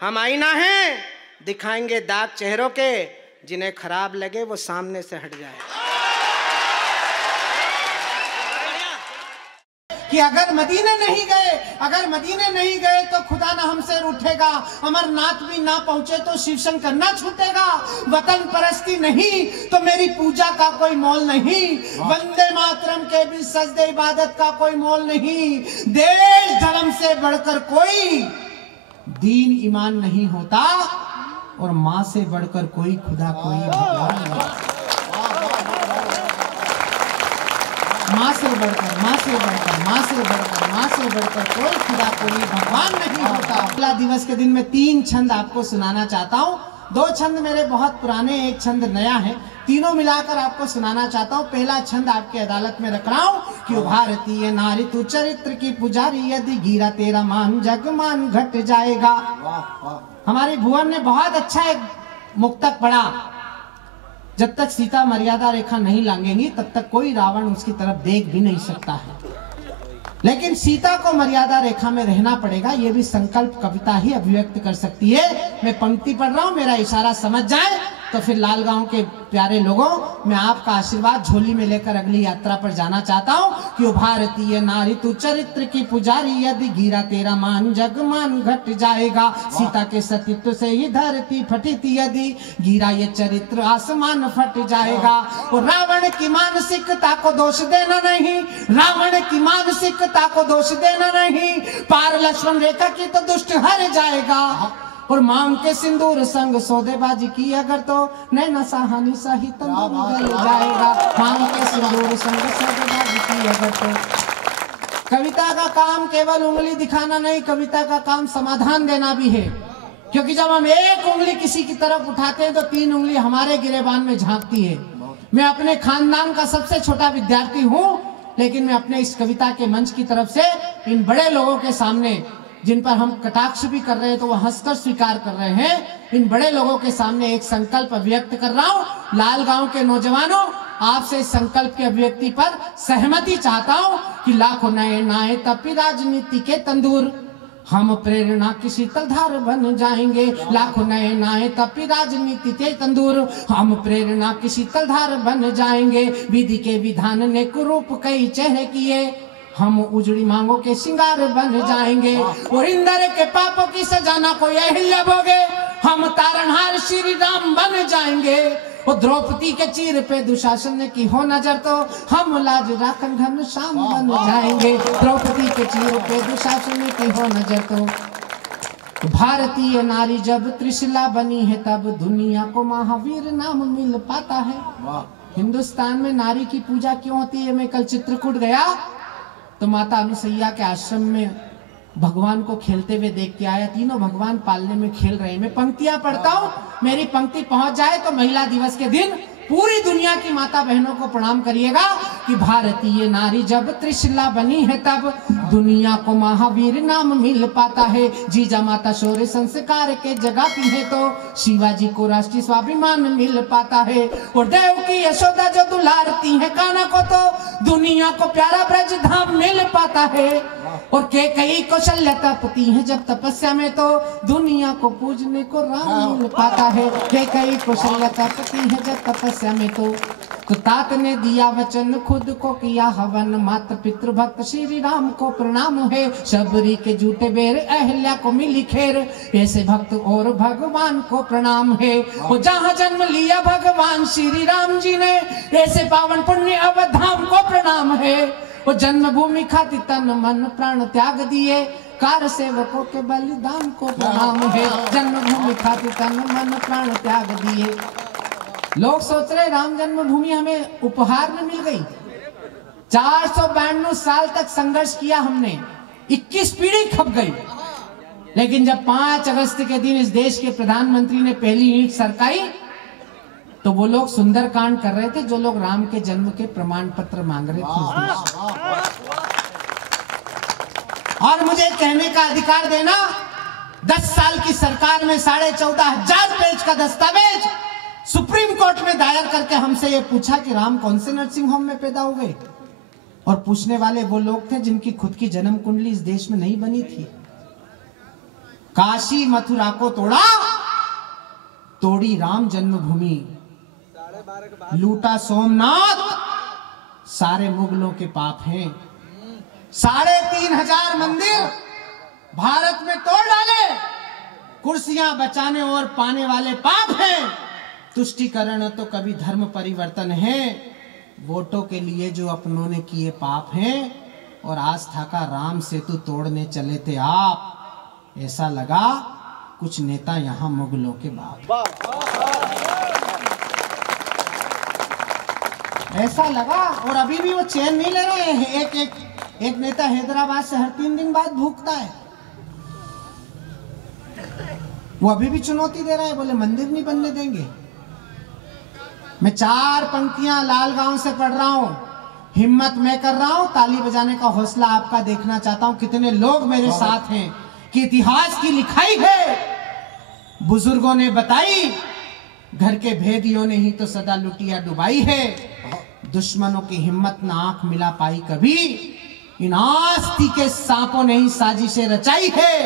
हम आईना हैं, दिखाएंगे दाग चेहरों के, जिन्हें खराब लगे वो सामने से हट जाए। कि अगर मदीने नहीं गए तो खुदा ना हमसे रूठेगा, अमरनाथ भी ना पहुंचे तो शिव शंकर ना छूटेगा, वतन परस्ती नहीं तो मेरी पूजा का कोई मोल नहीं, वंदे मातरम के भी सजदे इबादत का कोई मोल नहीं, देश धर्म से बढ़कर कोई दीन ईमान नहीं होता, और माँ से बढ़कर कोई खुदा कोई भगवान नहीं। माँ से बढ़कर कोई खुदा कोई भगवान नहीं होता। अगला दिवस के दिन में 3 छंद आपको सुनाना चाहता हूँ। 2 छंद मेरे बहुत पुराने, 1 छंद नया है, तीनों मिलाकर आपको सुनाना चाहता हूँ। पहला छंद आपके अदालत में रख रहा हूँ कि भारतीय नारी तू चरित्र की पुजारी, यदि गिरा तेरा मान जग मान घट जाएगा। हमारी भुवन ने बहुत अच्छा एक मुक्तक पढ़ा, जब तक सीता मर्यादा रेखा नहीं लांघेंगी तब तक कोई रावण उसकी तरफ देख भी नहीं सकता है, लेकिन सीता को मर्यादा रेखा में रहना पड़ेगा। ये भी संकल्प कविता ही अभिव्यक्त कर सकती है। मैं पंक्ति पढ़ रहा हूँ, मेरा इशारा समझ जाए तो फिर लालगांव के प्यारे लोगों, मैं आपका आशीर्वाद झोली में लेकर अगली यात्रा पर जाना चाहता हूँ कि ओ भारतीय नारी तू चरित्र की पुजारी, यदि गिरा तेरा मान जग मान घट जाएगा। सीता के सतीत्व से ही धरती फटी थी, यदि गिरा ये चरित्र आसमान फट जाएगा। और रावण की मानसिकता को दोष देना नहीं, रावण की मानसिकता को दोष देना नहीं, पार लक्ष्मण रेखा की तो दुष्ट हर जाएगा। और मांग के सिंदूर संग सौदेबाजी की अगर तो नैना साहानी सही तंदूर गल जाएगा। मांग के सिंदूर संग सौदेबाजी की अगर तो। कविता का काम केवल उंगली दिखाना नहीं, कविता का काम समाधान देना भी है, क्योंकि जब हम एक उंगली किसी की तरफ उठाते हैं तो 3 उंगली हमारे गिरेबान में झांकती है। मैं अपने खानदान का सबसे छोटा विद्यार्थी हूँ, लेकिन मैं अपने इस कविता के मंच की तरफ से इन बड़े लोगों के सामने, जिन पर हम कटाक्ष भी कर रहे हैं तो वह हंसकर स्वीकार कर रहे हैं, इन बड़े लोगों के सामने एक संकल्प व्यक्त कर रहा हूँ। लालगांव के नौजवानों, आपसे इस संकल्प की अभिव्यक्ति पर सहमति चाहता हूँ कि लाखों नए नाए तपी राजनीति के तंदूर, हम प्रेरणा की शीतलधार बन जाएंगे। लाखों नए नाए तपी राजनीति के तंदूर, हम प्रेरणा की शीतलधार बन जाएंगे। विधि के विधान ने कुरूप कई चेहरे किए, हम उजड़ी मांगों के श्रृंगार बन जाएंगे। और इंद्र के पापों की सजा ना कोई अहिल्या भोगे, हम तारणहार श्री राम बन जाएंगे। और द्रौपदी के चीर पे दुशासन ने की हो नजर तो हम लाज राखन घनश्याम बन जाएंगे। द्रौपदी के चीर पे दुशासन ने की हो नजर तो। भारतीय नारी जब त्रिशला बनी है तब दुनिया को महावीर नाम मिल पाता है। हिंदुस्तान में नारी की पूजा क्यों होती है? मैं कल चित्रकूट गया तो माता अनुसैया के आश्रम में भगवान को खेलते हुए देख के आया। तीनों भगवान पालने में खेल रहे हैं। मैं पंक्तियां पढ़ता हूँ, मेरी पंक्ति पहुंच जाए तो महिला दिवस के दिन पूरी दुनिया की माता बहनों को प्रणाम करिएगा कि भारतीय नारी जब त्रिशला बनी है तब दुनिया को महावीर नाम मिल पाता है। जीजा माता शौर्य संस्कार के जगाती है तो शिवाजी को राष्ट्रीय स्वाभिमान मिल पाता है। और देव की यशोदा जो दुलारती है कान्हा को तो दुनिया को प्यारा ब्रज धाम मिल पाता है। और कैकेयी कौशल्या तपती है जब तपस्या में तो दुनिया को पूजने को राम मिल पाता है। कैकेयी कौशल्या तपती है जब तपस्या में तो तात ने दिया वचन खुद को किया हवन, माता पितृ भक्त श्री राम को प्रणाम है। शबरी के झूठे बेर अहल्या को मिली खेर, ऐसे भक्त और भगवान को प्रणाम है। वो जहाँ जन्म लिया भगवान श्री राम जी ने, ऐसे पावन पुण्य अवधाम को प्रणाम है। वो जन्मभूमि खातिर तन मन प्राण त्याग दिए, कार सेवकों के बलिदान को प्रणाम है। जन्मभूमि खातिर तन मन प्राण त्याग दिए। लोग सोच रहे राम जन्मभूमि हमें उपहार में मिल गई। 492 साल तक संघर्ष किया हमने, 21 पीढ़ी खप गई, लेकिन जब 5 अगस्त के दिन इस देश के प्रधानमंत्री ने पहली ईंट सरकाई तो वो लोग सुंदरकांड कर रहे थे, जो लोग राम के जन्म के प्रमाण पत्र मांग रहे थे। और मुझे कहने का अधिकार देना, 10 साल की सरकार में 14,500 पेज का दस्तावेज सुप्रीम कोर्ट में दायर करके हमसे ये पूछा कि राम कौन से नर्सिंग होम में पैदा हुए। और पूछने वाले वो लोग थे जिनकी खुद की जन्म कुंडली इस देश में नहीं बनी थी। काशी मथुरा को तोड़ा, तोड़ी राम जन्मभूमि, लूटा सोमनाथ, सारे मुगलों के पाप हैं। 3,500 मंदिर भारत में तोड़ डाले, कुर्सियां बचाने और पाने वाले पाप हैं। तुष्टीकरण तो कभी धर्म परिवर्तन है, वोटों के लिए जो अपनों ने किए पाप हैं। और आस्था का राम सेतु तोड़ने चले थे आप, ऐसा लगा कुछ नेता यहाँ मुगलों के बाप। ऐसा लगा, और अभी भी वो चैन नहीं ले रहे हैं। एक नेता हैदराबाद से हर 3 दिन बाद भूखता है, वो अभी भी चुनौती दे रहा है, बोले मंदिर नहीं बनने देंगे। मैं 4 पंक्तियां लालगांव से पढ़ रहा हूं, हिम्मत मैं कर रहा हूं, ताली बजाने का हौसला आपका देखना चाहता हूं। कितने लोग मेरे साथ हैं कि इतिहास की लिखाई है, बुजुर्गों ने बताई, घर के भेदियों ने ही तो सदा लुटिया डुबाई है। दुश्मनों की हिम्मत ना आंख मिला पाई कभी, इन आस्ती के सांपों ने ही साजिशें रचाई है।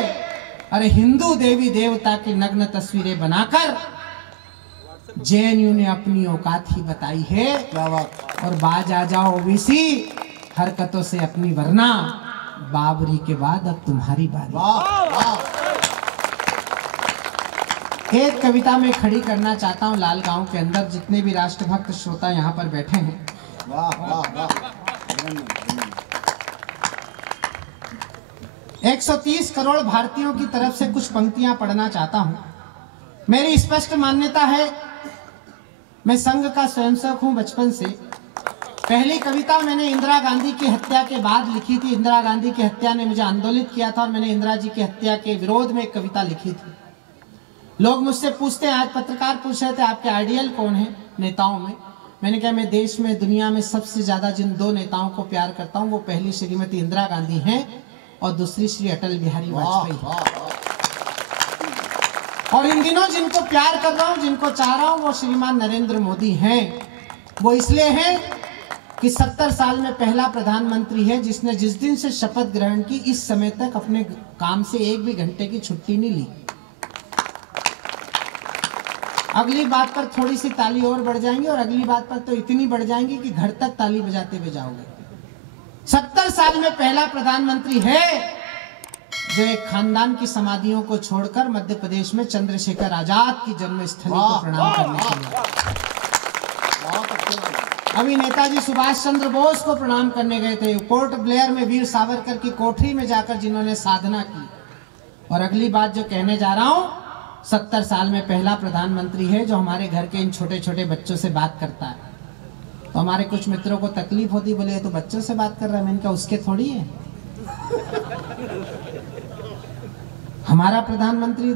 अरे हिंदू देवी देवता की नग्न तस्वीरें बनाकर जेएनयू ने अपनी औकात ही बताई है। और बाज आ जाओ ओबीसी हरकतों से अपनी, वरना बाबरी के बाद अब तुम्हारी बारी। एक कविता में खड़ी करना चाहता हूं लालगांव के अंदर, जितने भी राष्ट्रभक्त श्रोता यहाँ पर बैठे हैं। 130 करोड़ भारतीयों की तरफ से कुछ पंक्तियां पढ़ना चाहता हूं। मेरी स्पष्ट मान्यता है, मैं संघ का स्वयंसेवक हूं बचपन से। पहली कविता मैंने इंदिरा गांधी की हत्या के बाद लिखी थी। इंदिरा गांधी की हत्या ने मुझे आंदोलित किया था और मैंने इंदिरा जी की हत्या के विरोध में एक कविता लिखी थी। लोग मुझसे पूछते हैं, आज पत्रकार पूछ रहे थे आपके आइडियल कौन है नेताओं में। मैंने कहा मैं देश में दुनिया में सबसे ज्यादा जिन 2 नेताओं को प्यार करता हूं, वो पहली श्रीमती इंदिरा गांधी हैं और दूसरी श्री अटल बिहारी वाजपेयी। और इन दिनों जिनको प्यार कर रहा हूं, जिनको चाह रहा हूं, वो श्रीमान नरेंद्र मोदी हैं। वो इसलिए हैं कि 70 साल में पहला प्रधानमंत्री है जिसने जिस दिन से शपथ ग्रहण की इस समय तक अपने काम से 1 भी घंटे की छुट्टी नहीं ली। अगली बात पर थोड़ी सी ताली और बढ़ जाएंगी, और अगली बात पर तो इतनी बढ़ जाएंगी कि घर तक ताली बजाते हुए जाओगे। 70 साल में पहला प्रधानमंत्री है जो एक खानदान की समाधियों को छोड़कर मध्य प्रदेश में चंद्रशेखर आजाद की जन्मस्थली को प्रणाम करने के लिए, अभी नेताजी सुभाष चंद्र बोस को प्रणाम करने गए थे। पोर्ट ब्लेयर में वीर सावरकर की कोठरी में जाकर जिन्होंने साधना की। और अगली बात जो कहने जा रहा हूं, 70 साल में पहला प्रधानमंत्री है जो हमारे घर के इन छोटे छोटे बच्चों से बात करता है। तो हमारे कुछ मित्रों को तकलीफ होती, बोले तो बच्चों से बात कर रहा है। मैंने कहा उसके थोड़ी है, हमारा प्रधानमंत्री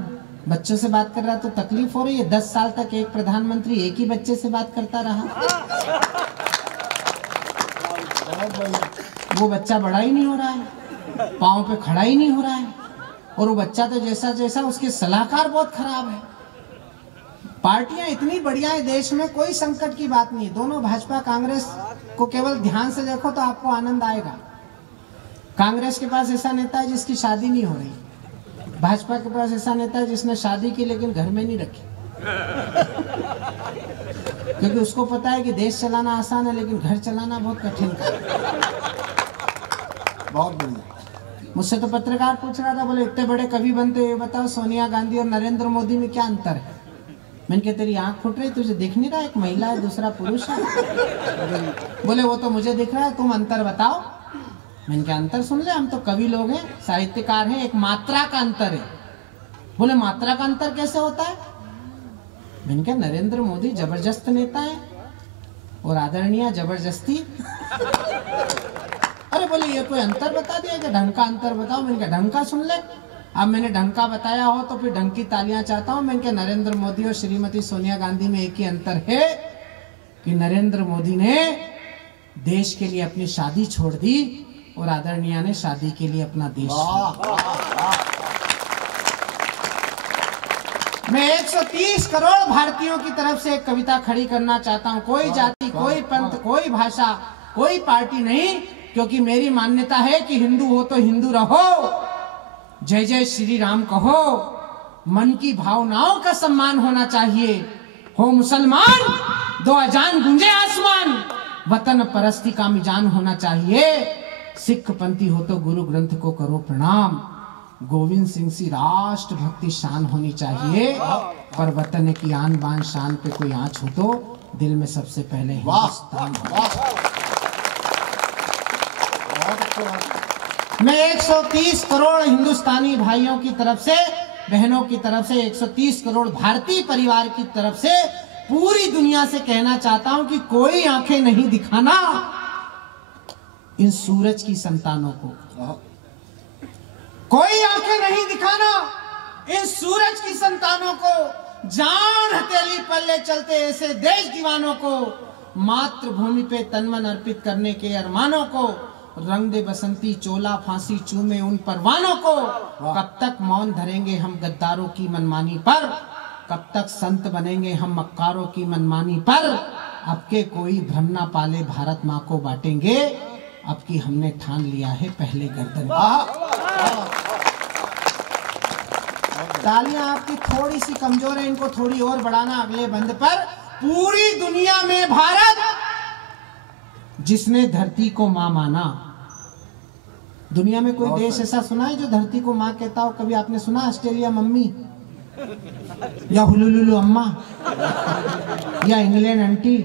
बच्चों से बात कर रहा है तो तकलीफ हो रही है। 10 साल तक एक प्रधानमंत्री एक ही बच्चे से बात करता रहा, वो बच्चा बड़ा ही नहीं हो रहा है, पांव पे खड़ा ही नहीं हो रहा है। और वो बच्चा तो जैसा जैसा, उसके सलाहकार बहुत खराब है। पार्टियां इतनी बढ़िया है देश में, कोई संकट की बात नहीं। दोनों भाजपा कांग्रेस को केवल ध्यान से देखो तो आपको आनंद आएगा। कांग्रेस के पास ऐसा नेता है जिसकी शादी नहीं हो रही, भाजपा के पास ऐसा नेता है जिसने शादी की लेकिन घर में नहीं रखी, क्योंकि उसको पता है कि देश चलाना आसान है लेकिन घर चलाना बहुत कठिन है। बहुत बढ़िया। मुझसे तो पत्रकार पूछ रहा था, बोले इतने बड़े कवि बनते हुए बताओ सोनिया गांधी और नरेंद्र मोदी में क्या अंतर है। मैंने कहा तेरी आंख फुट रही, तुझे दिख नहीं रहा, एक महिला है दूसरा पुरुष है। बोले वो तो मुझे दिख रहा है, तुम अंतर बताओ। मैंने कहा अंतर सुन ले, हम तो कवि लोग हैं, साहित्यकार हैं, एक मात्रा का अंतर है। बोले मात्रा का अंतर कैसे होता है। मैंने कहा नरेंद्र मोदी जबरदस्त नेता है और आदरणीय जबरदस्ती। अरे बोले ये कोई अंतर बता दिया कि ढंग का अंतर बताओ। मैंने कहा ढंग का सुन ले। अब मैंने ढंग का बताया हो तो फिर ढंग की तालियां चाहता हूं। मैंने कहा नरेंद्र मोदी और श्रीमती सोनिया गांधी में एक ही अंतर है कि नरेंद्र मोदी ने देश के लिए अपनी शादी छोड़ दी और आदरणीय ने शादी के लिए अपना देश। मैं 130 करोड़ भारतीयों की तरफ से एक कविता खड़ी करना चाहता हूं। कोई जाति, कोई पंथ, कोई भाषा, कोई पार्टी नहीं, क्योंकि मेरी मान्यता है कि हिंदू हो तो हिंदू रहो, जय जय श्री राम कहो, मन की भावनाओं का सम्मान होना चाहिए। हो मुसलमान, दो अजान गूंजे आसमान, वतन परस्ती का मिजान होना चाहिए। सिख पंथी हो तो गुरु ग्रंथ को करो प्रणाम। गोविंद सिंह सी राष्ट्र भक्ति शान होनी चाहिए, पर वतन की आन बान शान पे कोई आंच हो तो दिल में सबसे पहले हिंदुस्तान। मैं 130 करोड़ हिंदुस्तानी भाइयों की तरफ से, बहनों की तरफ से, 130 करोड़ भारतीय परिवार की तरफ से पूरी दुनिया से कहना चाहता हूं कि कोई आंखें नहीं दिखाना इन सूरज की संतानों को, कोई आंखें नहीं दिखाना इन सूरज की संतानों को, जान हथेली पल्ले चलते ऐसे देश दीवानों को, मातृभूमि पे तन मन अर्पित करने के अरमानों को, रंग दे बसंती चोला फांसी चूमे उन परवानों को। कब तक मौन धरेंगे हम गद्दारों की मनमानी पर, कब तक संत बनेंगे हम मक्कारों की मनमानी पर। अब के कोई भ्रम ना पाले भारत माँ को बांटेंगे, अब की हमने ठान लिया है पहले गर्दन। तालियां आपकी थोड़ी सी कमजोर है, इनको थोड़ी और बढ़ाना अगले बंद पर। पूरी दुनिया में भारत जिसने धरती को मां माना, दुनिया में कोई देश ऐसा सुना है जो धरती को मां कहता हो? कभी आपने सुना ऑस्ट्रेलिया मम्मी, या हुलुलुलु अम्मा, या इंग्लैंड आंटी?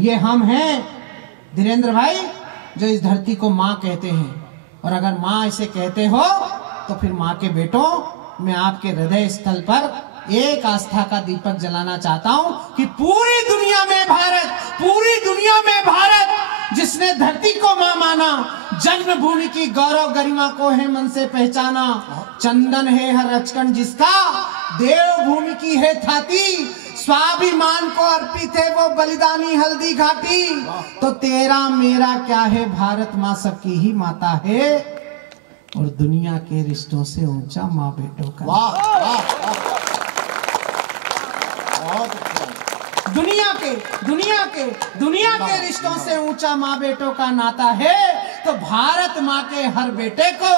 ये हम हैं धीरेन्द्र भाई जो इस धरती को मां कहते हैं। और अगर मां इसे कहते हो तो फिर मां के बेटों, मैं आपके हृदय स्थल पर एक आस्था का दीपक जलाना चाहता हूं कि पूरी दुनिया में भारत, पूरी दुनिया में भारत जिसने धरती को मां माना, जन्मभूमि की गौरव गरिमा को है मन से पहचाना। चंदन है हर रचकन जिसका, देवभूमि की है थाती, स्वाभिमान को अर्पित है वो बलिदानी हल्दी घाटी। तो तेरा मेरा क्या है, भारत माँ सबकी ही माता है, और दुनिया के रिश्तों से ऊंचा माँ बेटों का। वाह वाह, दुनिया के रिश्तों से ऊंचा माँ बेटों का नाता है। तो भारत माँ के हर बेटे को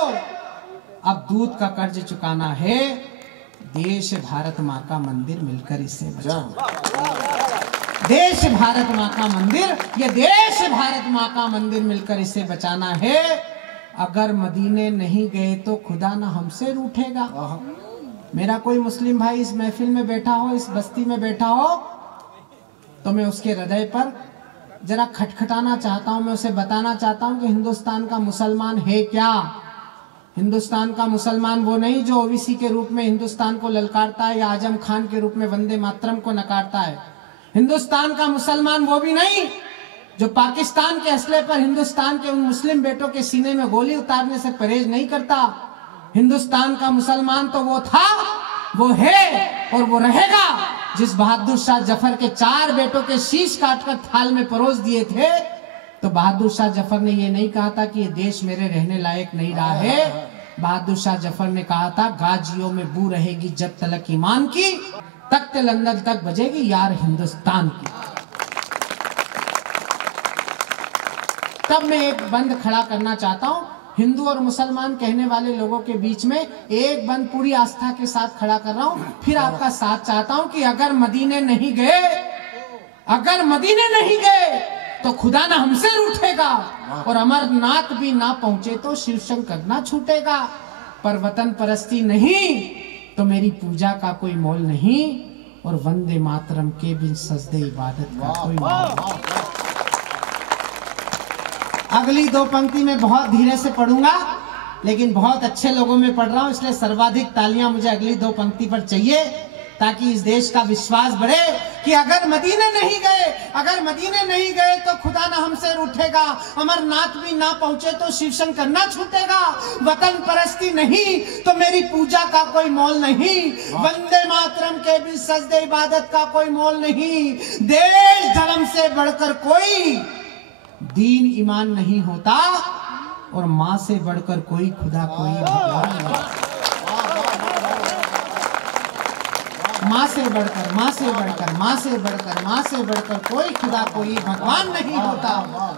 अब दूध का कर्ज चुकाना है। देश भारत माँ का मंदिर मिलकर इसे बचाओ। देश भारत माँ का मंदिर, ये देश भारत माँ का मंदिर मिलकर इसे बचाना है। अगर मदीने नहीं गए तो खुदा ना हमसे रूठेगा। मेरा कोई मुस्लिम भाई इस महफिल में बैठा हो, इस बस्ती में बैठा हो, तो मैं उसके हृदय पर जरा खटखटाना चाहता हूं। मैं उसे बताना चाहता हूं कि हिंदुस्तान का मुसलमान है क्या। हिंदुस्तान का मुसलमान वो नहीं जो ओवीसी के रूप में हिंदुस्तान को ललकारता है या आजम खान के रूप में वंदे मातरम को नकारता है। हिंदुस्तान का मुसलमान वो भी नहीं जो पाकिस्तान के असले पर हिंदुस्तान के उन मुस्लिम बेटों के सीने में गोली उतारने से परहेज नहीं करता। हिंदुस्तान का मुसलमान तो वो था, वो है और वो रहेगा जिस बहादुर शाह जफर के 4 बेटों के शीश काटकर थाल में परोस दिए थे। तो बहादुर शाह जफर ने ये नहीं कहा था कि ये देश मेरे रहने लायक नहीं रहा है। बहादुर शाह जफर ने कहा था, गाजियों में बू रहेगी जब तलक ईमान की, तख्त लंदन तक बजेगी यार हिंदुस्तान की। तब मैं एक बंद खड़ा करना चाहता हूं। हिंदू और मुसलमान कहने वाले लोगों के बीच में एक बंद पूरी आस्था के साथ खड़ा कर रहा हूं। फिर आपका साथ चाहता हूं कि अगर मदीने नहीं गए, अगर मदीने नहीं गए तो खुदा ना हमसे रूठेगा, और अमरनाथ भी ना पहुंचे तो शिव शंकर ना छूटेगा। पर वतन परस्ती नहीं तो मेरी पूजा का कोई मोल नहीं, और वंदे मातरम के बिन सजदे इबादत का कोई मोल नहीं। अगली 2 पंक्ति में बहुत धीरे से पढ़ूंगा, लेकिन बहुत अच्छे लोगों में पढ़ रहा हूं, इसलिए सर्वाधिक तालियां मुझे अगली 2 पंक्ति पर चाहिए, ताकि इस देश का विश्वास बढ़े कि अगर मदीने नहीं गए, अगर मदीने नहीं गए तो खुदा ना हमसे रूठेगा, अमरनाथ भी ना पहुंचे तो शिव शंकर ना छूटेगा। वतन परस्ती नहीं तो मेरी पूजा का कोई मोल नहीं, वंदे मातरम के भी सजदे इबादत का कोई मोल नहीं। देश धर्म से बढ़कर कोई दीन ईमान नहीं होता, और माँ से बढ़कर कोई खुदा कोई भगवान नहीं। माँ से बढ़कर, माँ से बढ़कर, माँ से बढ़कर, माँ से बढ़कर कोई खुदा कोई भगवान नहीं होता।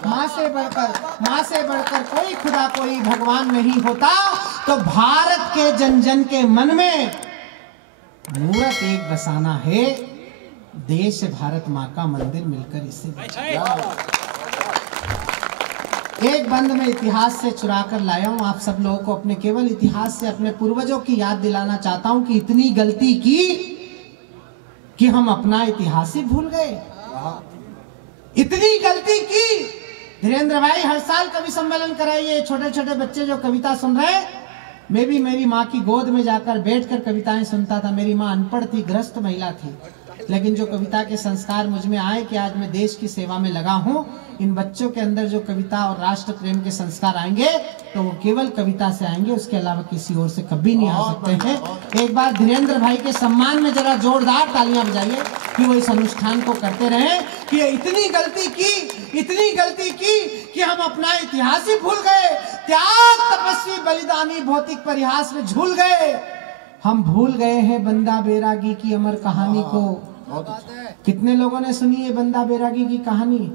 माँ से बढ़कर, माँ से बढ़कर कोई खुदा कोई भगवान नहीं होता। तो भारत के जन जन के मन में मूरत एक बसाना है, देश भारत माँ का मंदिर मिलकर इसे एक बंद में इतिहास से चुरा कर लाया हूं आप सब लोगों को। अपने केवल इतिहास से अपने पूर्वजों की याद दिलाना चाहता हूं कि इतनी गलती की कि हम अपना इतिहास ही भूल गए। इतनी गलती की। धीरेन्द्र भाई हर साल कवि सम्मेलन कराइए, छोटे छोटे बच्चे जो कविता सुन रहे हैं। मैं भी मेरी माँ की गोद में जाकर बैठकर कविताएं सुनता था। मेरी माँ अनपढ़ थी, गृहस्थ महिला थी, लेकिन जो कविता के संस्कार मुझ में आए कि आज मैं देश की सेवा में लगा हूं, इन बच्चों के अंदर जो कविता और राष्ट्र प्रेम के संस्कार आएंगे तो वो केवल कविता से आएंगे, उसके अलावा किसी और से कभी नहीं आ सकते हैं। एक बार धीरेन्द्र भाई के सम्मान में जरा जोरदार तालियां बजाइए कि वो इस अनुष्ठान को करते रहे। कि इतनी गलती की कि हम अपना इतिहास ही भूल गए। त्याग तपस्वी बलिदानी भौतिक परिहास में झूल गए। हम भूल गए हैं बंदा बैरागी की अमर कहानी को। कितने लोगों ने सुनी है बंदा बैरागी की कहानी?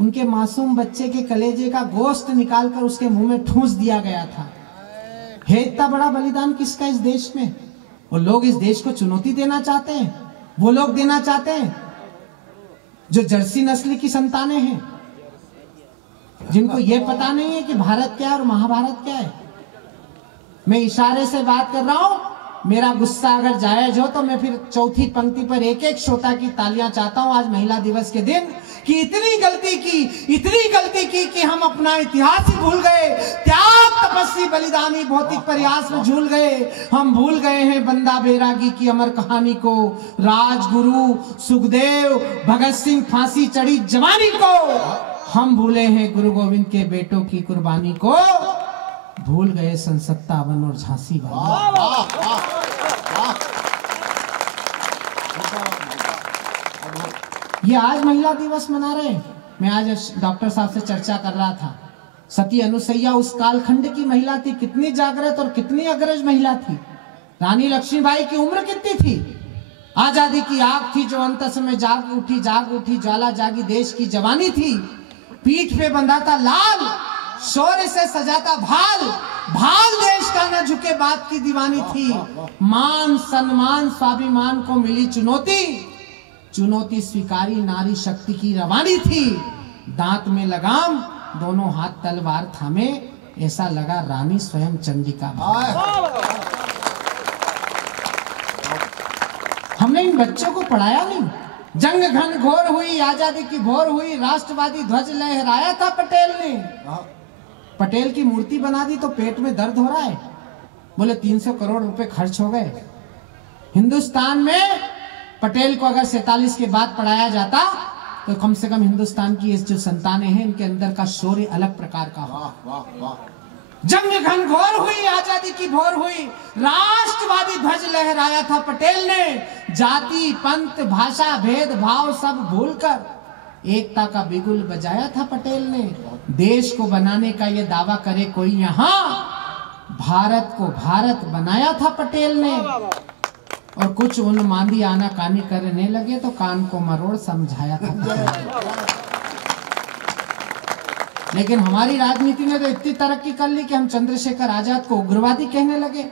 उनके मासूम बच्चे के कलेजे का गोश्त निकालकर उसके मुंह में ठूंस दिया गया था। है इतना बड़ा बलिदान किसका इस देश में? वो लोग इस देश को चुनौती देना चाहते हैं। वो लोग देना चाहते हैं जो जर्सी नस्ल की संतानें हैं, जिनको ये पता नहीं है कि भारत क्या है और महाभारत क्या है। मैं इशारे से बात कर रहा हूं। मेरा गुस्सा अगर जायज हो तो मैं फिर चौथी पंक्ति पर एक एक श्रोता की तालियां चाहता हूं आज महिला दिवस के दिन। कि इतनी गलती की कि हम अपना इतिहास ही भूल गए। त्याग तपस्वी बलिदानी भौतिक प्रयास में झूल गए। हम भूल गए हैं बंदा बैरागी की अमर कहानी को। राजगुरु सुखदेव भगत सिंह फांसी चढ़ी जवानी को। हम भूले हैं गुरु गोविंद के बेटों की कुर्बानी को। भूल गए सन 57 और झांसी वाली। ये आज महिला दिवस मना रहे हैं। मैं आज डॉक्टर साहब से चर्चा कर रहा था। सती अनुसैया उस कालखंड की महिला थी। कितनी जागृत और कितनी अग्रज महिला थी। रानी लक्ष्मीबाई की उम्र कितनी थी? आजादी की आग थी जो अंत समय जाग उठी ज्वाला जागी देश की जवानी थी। पीठ पे बंधा था लाल, शौर्य से सजाता भाल देश का न झुके बात की दीवानी थी। मान सम्मान स्वाभिमान को मिली चुनौती स्वीकारी नारी शक्ति की रवानी थी। दांत में लगाम दोनों हाथ तलवार थामे, ऐसा लगा रानी स्वयं चंडिका। हमने इन बच्चों को पढ़ाया नहीं। जंग घन घोर हुई, आजादी की भोर हुई, राष्ट्रवादी ध्वज लहराया था पटेल ने। पटेल की मूर्ति बना दी तो पेट में दर्द हो रहा है। बोले 300 करोड़ रुपए खर्च हो गए। हिंदुस्तान में पटेल को अगर 47 के बाद पढ़ाया जाता तो कम से कम हिंदुस्तान की जो संतानें हैं इनके अंदर का शौर्य अलग प्रकार का हो। जंग घन घोर हुई, आजादी की भोर हुई, राष्ट्रवादी ध्वज लहराया था पटेल ने। जाति पंथ भाषा भेद भाव सब भूलकर एकता का बिगुल बजाया था पटेल ने। देश को बनाने का ये दावा करे कोई यहाँ, भारत को भारत बनाया था पटेल ने। और कुछ उन्मादी आनाकानी करने लगे तो कान को मरोड़ समझाया था। लेकिन हमारी राजनीति ने तो इतनी तरक्की कर ली कि हम चंद्रशेखर आजाद को उग्रवादी कहने लगे।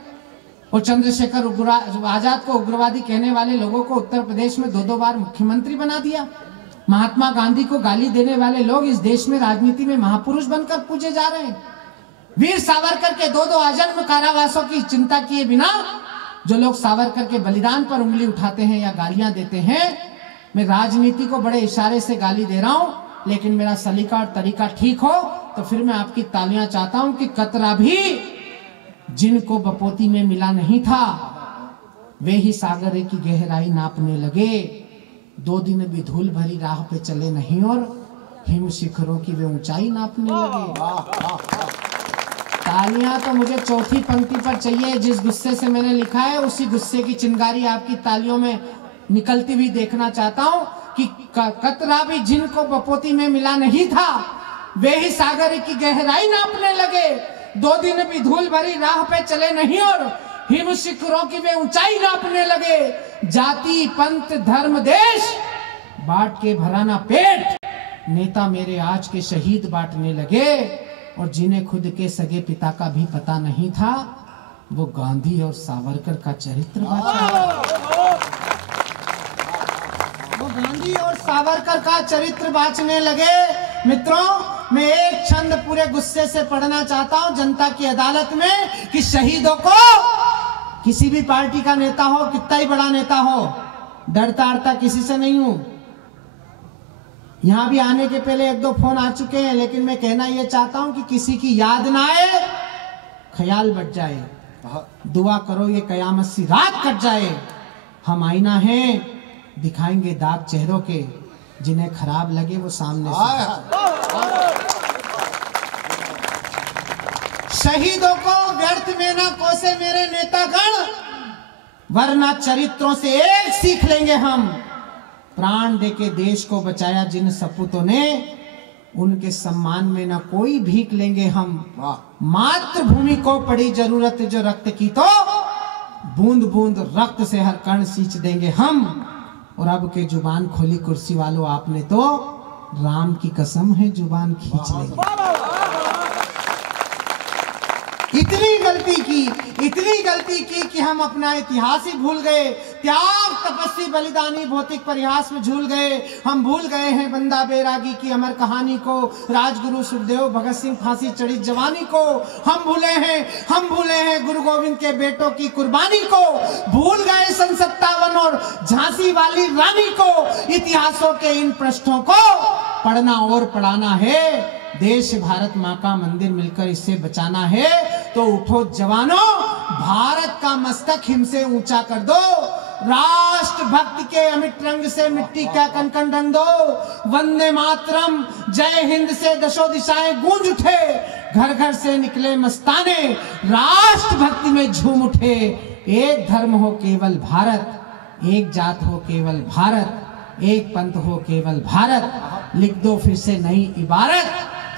और चंद्रशेखर आजाद को उग्रवादी कहने वाले लोगों को उत्तर प्रदेश में 2-2 बार मुख्यमंत्री बना दिया। महात्मा गांधी को गाली देने वाले लोग इस देश में राजनीति में महापुरुष बनकर पूजे जा रहे हैं। वीर सावरकर के 2-2 आजन्म कारावासों की चिंता किए बिना जो लोग सावरकर के बलिदान पर उंगली उठाते हैं या गालियां देते हैं, मैं राजनीति को बड़े इशारे से गाली दे रहा हूं, लेकिन मेरा सलीका और तरीका ठीक हो तो फिर मैं आपकी तालियां चाहता हूं कि कतरा भी जिनको बपोती में मिला नहीं था वे ही सागर की गहराई नापने लगे। 2 दिन भी धूल भरी राह पे चले नहीं और हिम शिखरों की वे ऊंचाई नापने लगे। तालियां तो मुझे चौथी पंक्ति पर चाहिए। जिस गुस्से से मैंने लिखा है उसी गुस्से की चिंगारी आपकी तालियों में निकलती हुई देखना चाहता हूं कि कतरा भी जिनको बपोती में मिला नहीं था वे ही सागर की गहराई नापने लगे। 2 दिन भी धूल भरी राह पे चले नहीं और हिम शिखरों की वे ऊंचाई नापने लगे। जाति पंथ धर्म देश बांट के भराना पेट, नेता मेरे आज के शहीद बांटने लगे। और जिन्हें खुद के सगे पिता का भी पता नहीं था वो गांधी और सावरकर का चरित्र बांटा। और सावरकर का चरित्र बांचने लगे। मित्रों, मैं एक छंद पूरे गुस्से से पढ़ना चाहता हूं जनता की अदालत में कि शहीदों को, किसी भी पार्टी का नेता हो, कितना ही बड़ा नेता हो, डरता अड़ता किसी से नहीं हूं। यहां भी आने के पहले 1-2 फोन आ चुके हैं, लेकिन मैं कहना यह चाहता हूं कि किसी की याद ना आए, ख्याल बच जाए। दुआ करो ये कयामत सी रात कट जाए। हम आईना हैं, दिखाएंगे दाग चेहरों के, जिन्हें खराब लगे वो सामने से। शहीदों को व्यर्थ में ना कोसे मेरे नेतागण, वरना चरित्रों से एक सीख लेंगे हम। प्राण देके देश को बचाया जिन सपूतों ने, उनके सम्मान में ना कोई भीख लेंगे हम। मातृभूमि को पड़ी जरूरत जो रक्त की, तो बूंद बूंद रक्त से हर कण सींच देंगे हम। और अब के जुबान खोली कुर्सी वालों आपने, तो राम की कसम है जुबान खींच लेंगे। इतनी गलती की कि हम अपना इतिहास ही भूल गए। त्याग तपस्वी बलिदानी भौतिक परिहास में झूल गए। हम भूल गए हैं बंदा बैरागी की अमर कहानी को, राजगुरु सुखदेव भगत सिंह फांसी चढ़ी जवानी को। हम भूले हैं गुरु गोविंद के बेटों की कुर्बानी को। भूल गए सन 57 और झांसी वाली रानी को। इतिहासों के इन पृष्ठों को पढ़ना और पढ़ाना है। देश भारत माँ का मंदिर मिलकर इसे बचाना है। तो उठो जवानों, भारत का मस्तक हिम से ऊंचा कर दो। राष्ट्र भक्ति के अमिट रंग से मिट्टी का कण रंग दो। वंदे मातरम, जय हिंद से दशों दिशाएं गूंज उठे। घर घर से निकले मस्ताने, राष्ट्र भक्ति में झूम उठे। एक धर्म हो केवल भारत, एक जात हो केवल भारत, एक पंथ हो केवल भारत। लिख दो फिर से नई इबारत,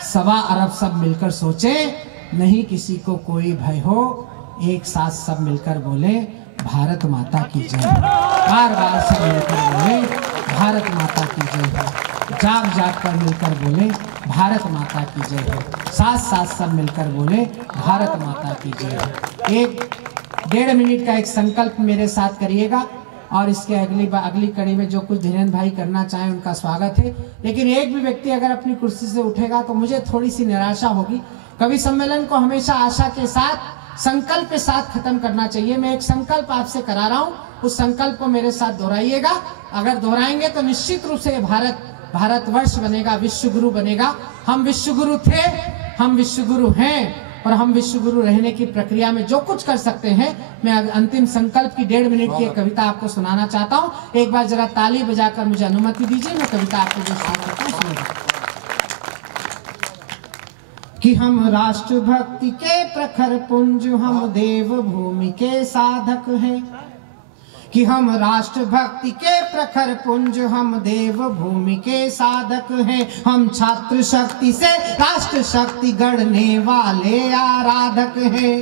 1.25 अरब सब मिलकर सोचे, नहीं किसी को कोई भय हो। एक साथ सब मिलकर बोले भारत माता की जय। बार बार सब मिलकर बोले भारत माता की जय हो। जाग जाग कर मिलकर बोले भारत माता की जय हो। साथ साथ सब मिलकर बोले भारत माता की जय हो। 1-1.5 मिनट का एक संकल्प मेरे साथ करिएगा, और इसके अगली कड़ी में जो कुछ धीरेन्द्र भाई करना चाहें उनका स्वागत है। लेकिन एक भी व्यक्ति अगर अपनी कुर्सी से उठेगा तो मुझे थोड़ी सी निराशा होगी। कवि सम्मेलन को हमेशा आशा के साथ, संकल्प के साथ खत्म करना चाहिए। मैं एक संकल्प आपसे करा रहा हूँ, उस संकल्प को मेरे साथ दोहराइएगा। अगर दोहराएंगे तो निश्चित रूप से भारतवर्ष बनेगा, विश्वगुरु बनेगा। हम विश्वगुरु थे, हम विश्वगुरु हैं, और हम विश्वगुरु रहने की प्रक्रिया में जो कुछ कर सकते हैं, मैं अंतिम संकल्प की 1.5 मिनट की एक कविता आपको सुनाना चाहता हूँ। एक बार जरा ताली बजाकर मुझे अनुमति दीजिए, मैं कविता आपको जो सुनाता हूँ। कि हम राष्ट्र भक्ति के प्रखर पुंज, हम देव भूमि के साधक हैं। कि हम राष्ट्र भक्ति के प्रखर पुंज, हम देव भूमि के साधक हैं। हम छात्र शक्ति से राष्ट्र शक्ति गढ़ने वाले आराधक हैं।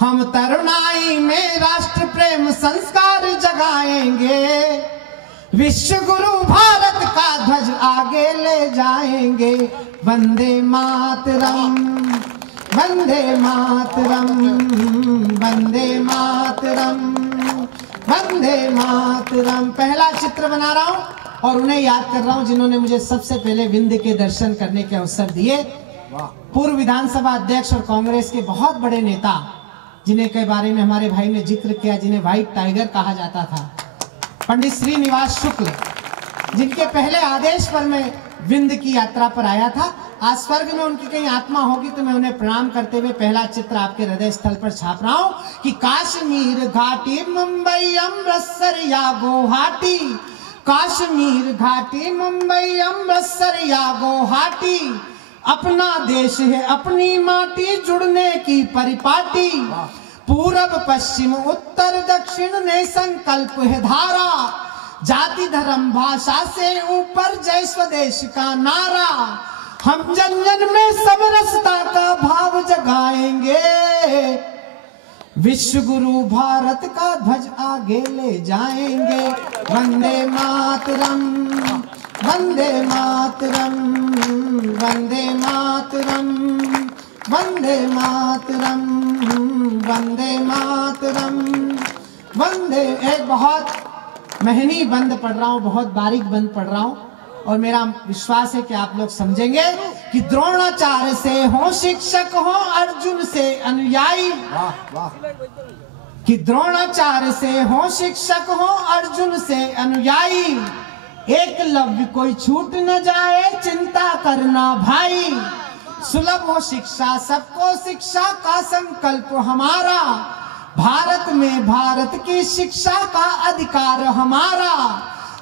हम तरुणाई में राष्ट्र प्रेम संस्कार जगाएंगे। विश्व गुरु भारत का ध्वज आगे ले जाएंगे। वंदे मातरम, वंदे मातरम, वंदे मातरम, वंदे मातरम। पहला चित्र बना रहा हूं और उन्हें याद कर रहा हूं जिन्होंने मुझे सबसे पहले विंध्य के दर्शन करने के अवसर दिए। पूर्व विधानसभा अध्यक्ष और कांग्रेस के बहुत बड़े नेता, जिन्हें के बारे में हमारे भाई ने जिक्र किया, जिन्हें व्हाइट टाइगर कहा जाता था, पंडित श्रीनिवास शुक्ल, जिनके पहले आदेश पर मैं विंध्य की यात्रा पर आया था। आज स्वर्ग में उनकी कहीं आत्मा होगी तो मैं उन्हें प्रणाम करते हुए पहला चित्र आपके हृदय स्थल पर छाप रहा हूं कि काश्मीर घाटी, मुंबई, अमृतसर या गुवाहाटी। काश्मीर घाटी, मुंबई, अमृतसर या गुवाहाटी। अपना देश है, अपनी माटी, जुड़ने की परिपाटी। पूरब पश्चिम उत्तर दक्षिण ने संकल्प है धारा। जाति धर्म भाषा से ऊपर जय स्वदेश का नारा। हम जन जन में समरसता का भाव जगाएंगे। विश्व गुरु भारत का ध्वज आगे ले जाएंगे। वंदे मातरम, वंदे मातरम, वंदे मातरम, वंदे मातरम, वंदे मातरम, वंदे। एक बहुत महनी बंद पढ़ रहा हूँ, बहुत बारीक बंद पढ़ रहा हूँ, और मेरा विश्वास है कि आप लोग समझेंगे कि द्रोणाचार्य से हो शिक्षक हो अर्जुन से अनुयायी। वाह वाह। कि द्रोणाचार्य से हो शिक्षक हो अर्जुन से अनुयायी, एकलव्य कोई छूट न जाए चिंता करना भाई। सुलभ हो शिक्षा सबको शिक्षा का संकल्प हमारा, भारत में भारत की शिक्षा का अधिकार हमारा।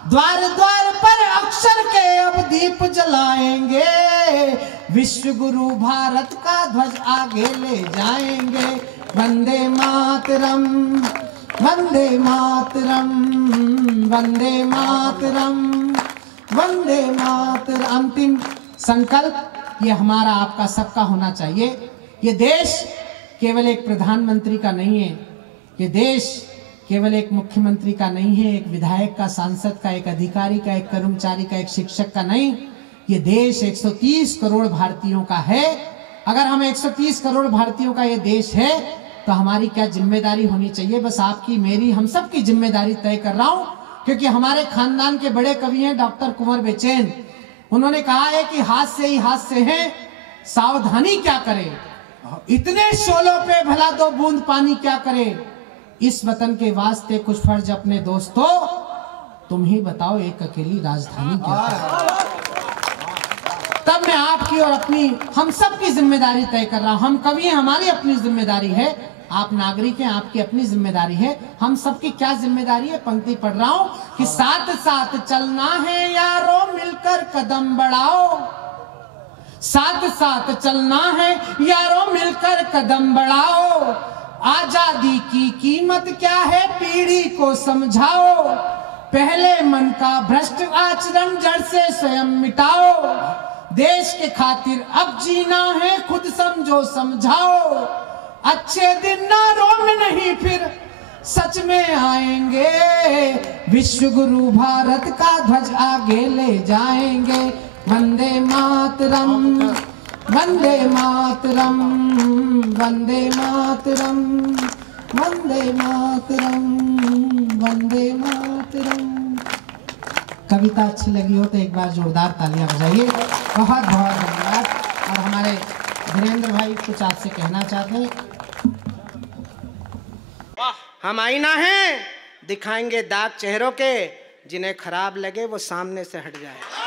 द्वार द्वार पर अक्षर के अब दीप जलाएंगे, विश्व गुरु भारत का ध्वज आगे ले जाएंगे। वंदे मातरम वंदे मातरम वंदे मातरम वंदे मातरम। अंतिम संकल्प ये हमारा आपका सबका होना चाहिए। ये देश केवल एक प्रधानमंत्री का नहीं है, ये देश केवल एक मुख्यमंत्री का नहीं है, एक विधायक का, सांसद का, एक अधिकारी का, एक कर्मचारी का, एक शिक्षक का नहीं। ये देश 130 करोड़ भारतीयों का है। अगर हम 130 करोड़ भारतीयों का ये देश है तो हमारी क्या जिम्मेदारी होनी चाहिए? बस आपकी, मेरी, हम सब की जिम्मेदारी तय कर रहा हूं, क्योंकि हमारे खानदान के बड़े कवि हैं डॉक्टर कुंवर बेचैन। उन्होंने कहा है कि हाथ से ही हाथ से है, सावधानी क्या करे, इतने शोलों पे भला दो बूंद पानी क्या करे। इस वतन के वास्ते कुछ फर्ज अपने दोस्तों, तुम ही बताओ एक अकेली राजधानी क्या करे। तब मैं आपकी और अपनी, हम सब की जिम्मेदारी तय कर रहा हूं। हम कवि हैं, हमारी अपनी जिम्मेदारी है, आप नागरिक हैं, आपकी अपनी जिम्मेदारी है। हम सबकी क्या जिम्मेदारी है? पंक्ति पढ़ रहा हूं कि साथ साथ चलना है यारों मिलकर कदम बढ़ाओ, साथ साथ चलना है यारों मिलकर कदम बढ़ाओ। आजादी की कीमत क्या है पीढ़ी को समझाओ, पहले मन का भ्रष्ट आचरण जड़ से स्वयं मिटाओ। देश के खातिर अब जीना है खुद समझो समझाओ, अच्छे दिन ना रो में नहीं फिर सच में आएंगे, विश्व गुरु भारत का ध्वज आगे ले जाएंगे। वंदे मातरम वंदे मातरम वंदे मातरम वंदे मातरम वंदे मातरम। कविता अच्छी लगी हो तो एक बार जोरदार तालियां बजाइए। बहुत बहुत धन्यवाद। और हमारे धीरेन्द्र भाई कुछ आपसे कहना चाहते हैं। हम आईना हैं, दिखाएंगे दाग चेहरों के, जिन्हें खराब लगे वो सामने से हट जाए।